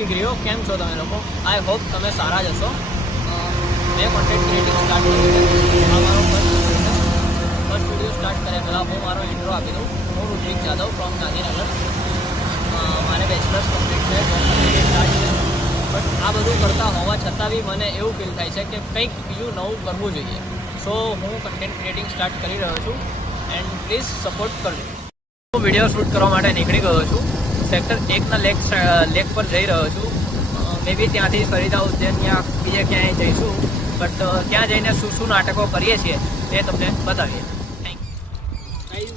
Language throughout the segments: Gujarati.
ચીગરીઓ, કેમ છો તમે લોકો? આઈ હોપ તમે સારા જ હશો. મેં કોન્ટેન્ટ ક્રિએટિંગ સ્ટાર્ટ કર્યું છે. આ મારો ફર્સ્ટ વિડીયો સ્ટાર્ટ કર્યા પહેલાં હું મારો ઇન્ટ્રો આપી દઉં. હું રુદ્રિક જાદવ ફ્રોમ ગાંધીનગર. મારે બેચલર્સ કમ્પ્લીટ છે, સ્ટાર્ટ છે. બટ આ બધું કરતા હોવા છતાં બી મને એવું ફીલ થાય છે કે કંઈક બીજું નવું કરવું જોઈએ. સો હું કન્ટેન્ટ ક્રિએટિંગ સ્ટાર્ટ કરી રહ્યો છું એન્ડ પ્લીઝ સપોર્ટ કરજો. હું વિડીયો શૂટ કરવા માટે નીકળી ગયો છું. સેક્ટર 1ના લેક પર જઈ રહ્યો છું. મે બી ત્યાંથી સરિતા ઉદ્યાન યા બીજે ક્યાંય જઈશું. બટ ત્યાં જઈને શું નાટકો કરીએ છીએ એ તમને બતાવીએ. Thank you.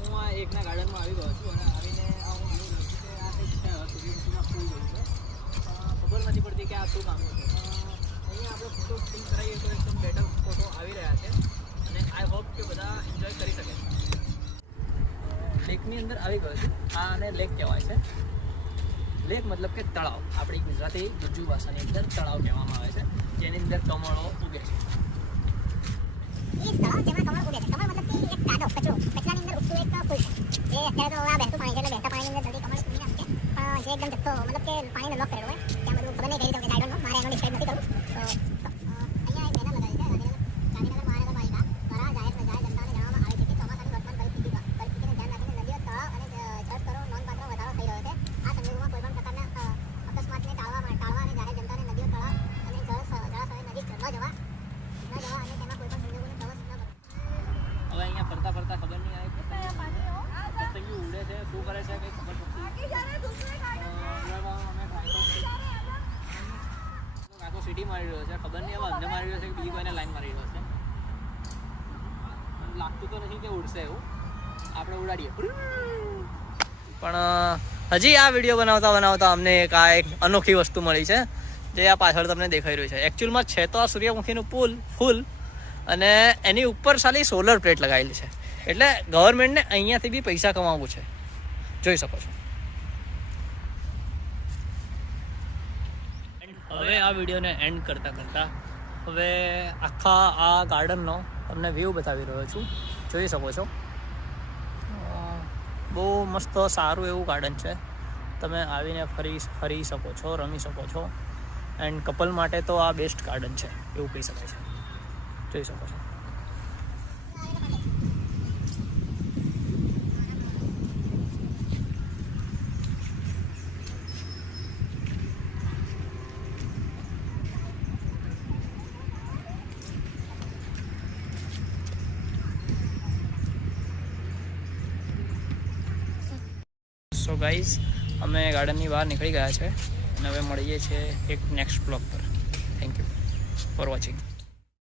હું આ એકના ગાર્ડનમાં આવી ગયો છું અને આવીને હું જોઈ રહ્યો છું કે આ કંઈક સૂર્યમુખીના ફૂલ જેવું છે. ખબર નથી પડતી કે આ શું કામ છે. અહીંયા આપણે ફોટો ક્લિક કરાવીએ તો એકદમ બેટર ફોટો આવી રહ્યા છે અને આઈ હોપ કે બધા એન્જોય કરી શકે. લેકની અંદર આવી ગયો છું. આને લેક કહેવાય છે. લેક મતલબ કે તળાવ. આપણી ગુજરાતી ગુજ્જુ ભાષાની અંદર તળાવ કહેવામાં આવે છે, જેની અંદર કમળો ઉગે છે. એ તળાવ જેમાં કમળ ઉગે છે. કમળ મતલબ કે એક કાદવ, કચરો, કચરાની અંદર ઉગતું એક ફૂલ છે. જે અત્યારે તો આ બહેતું પાણી છે એટલે બહેતા પાણીની અંદર જલ્દી કમળ ઉગી ના શકે. પણ જે એકદમ જથ્થો મતલબ કે પાણીને લોક કરેલો હોય ત્યાં બધું ખબર નહીં કઈ રીતે ઉગે છે. આઈ ડોન્ટ નો, મારે એનો ડિસ્ક્રાઇબ નથી કરવું. તો અહીંયા એક બેનર લગાવી છે. ગાંધીનગર મહાનગરપાલિકા દ્વારા જાહેર જનતાને જણાવવામાં આવે છે કે ચોમાસાની વર્તમાન પરિસ્થિતિને ધ્યાન રાખીને નદીઓ, તળાવ અને જળસ્તરો નોંધપાત્ર વધારો થઈ રહ્યો છે. આ સંજોગોમાં કોઈપણ પ્રકારના અકસ્માતને ટાળવા અને જાહેર જનતાને નદીઓ, તળાવ અને જળાશય નજીક ન જવા અને તેમાં કોઈપણ સંજોગોને પ્રવેશ ન કરવો. હવે અહીંયા ફરતા ખબર નહીં આવે પતંગી ઉડે છે, શું કરે છે કંઈ ખબર પડતી. કાકો સીટી મારી રહ્યો છે. ખબર નહીં હવે અમને મારી રહ્યો છે કે બીજી કોઈને લાઈન મારી રહ્યો છે. લાગતું તો નથી કે ઉડશે એવું. આપણે ઉડાડીએ. પણ હજી આ વિડીયો બનાવતા અમને એક અનોખી વસ્તુ મળી છે, જે આ પાછળ તમને દેખાઈ રહ્યું છે. એકચ્યુઅલમાં છે તો આ સૂર્યમુખીનું ફૂલ અને એની ઉપર સાલી સોલર પ્લેટ લગાવેલી છે. એટલે ગવર્મેન્ટને અહીંયાથી બી પૈસા કમાવવું છે. જોઈ શકો છો. હવે આ વિડીયોને એન્ડ કરતાં હવે આખા આ ગાર્ડનનો તમને વ્યૂ બતાવી રહ્યો છું. જોઈ શકો છો. બહુ મસ્ત સારું એવું ગાર્ડન છે. તમે આવીને ફરી શકો છો, રમી શકો છો. એન્ડ કપલ માટે તો આ બેસ્ટ ગાર્ડન છે એવું કહી શકાય છે. જોઈ શકો છો. સો ગાઈઝ, અમે ગાર્ડનની બહાર નીકળી ગયા છે અને હવે મળીએ છીએ એક નેક્સ્ટ બ્લોગ પર. Thank you for watching.